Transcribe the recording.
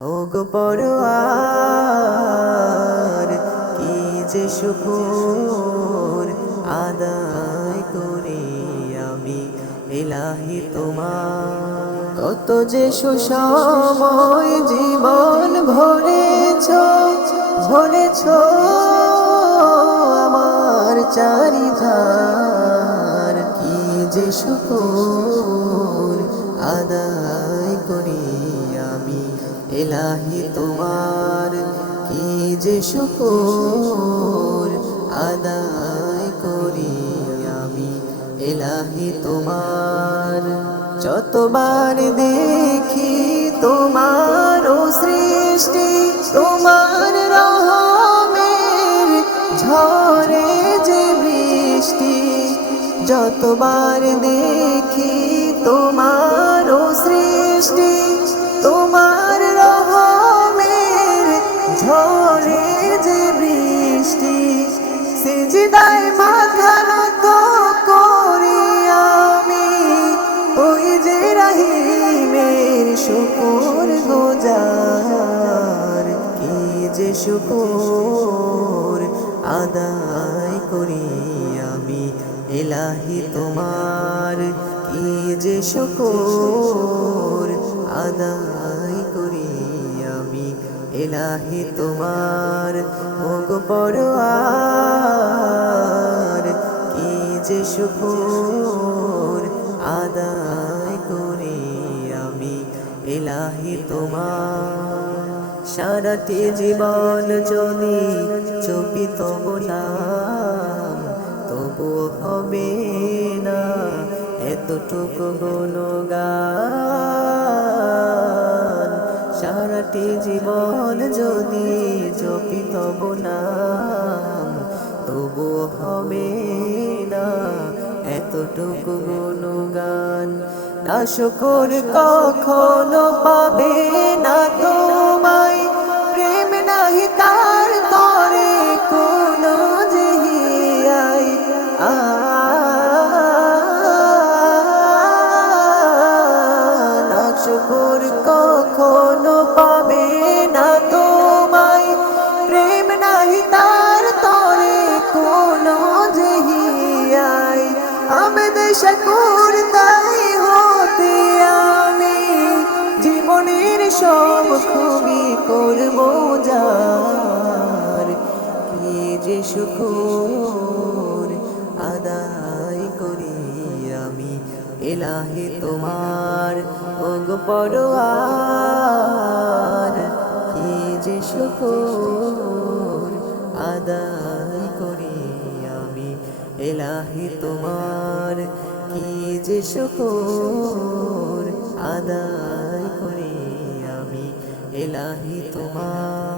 ও গো পড়ুয়ার কি যে শুকুর আদায় করি আমি এলাহি তোমার। কত যে সুসময় জীবন ভরেছ ভরেছ আমার চারিধার, কি যে শুকুর আদায় করি আমি এলাহি তোমার, কি যে শুকুর আদায় করি আমি? এলাহি তোমার, যতবার দেখি তোমার ও সৃষ্টি, তোমার রহমের ঝরে যে বৃষ্টি, যতবার দেখি তোমার সিজদায় মাথা নত করি আমি। ওই যে রাহিমের শুকুর গোজার, কি যে শুকুর আদায় করি আমি। এলাহি তোমার, কি যে শুকুর আদায় করি আমি। এলাহি তোমার মুখ পড়ুয়ার কি যে শুকুর আদায় করি আমি এলাহি তোমার। সারাটি জীবন যদি চপি গোলাম তবু হবে না এতটুকু গুণগান। সারাটি জীবন যদি চপি নাম তবু হবে এতটুকু গুণগান, না শুকুর কখনো পাবে না তোমায়। প্রেম নাহি তার তরে কোনো জহিয়াই। না শুকুর কখনো পাবে আমি দেশকুর তাই হতে আমি। জীবনের সব খুবই করব যার। কি যে শুকুর আদায় করি আমি, এলাহে তোমার ওগ পড়ুয়ার কি যে শুকুর আদায় করি এলাহি তোমার কি যে শকোর আদায় করি আমি? এলাহি তোমার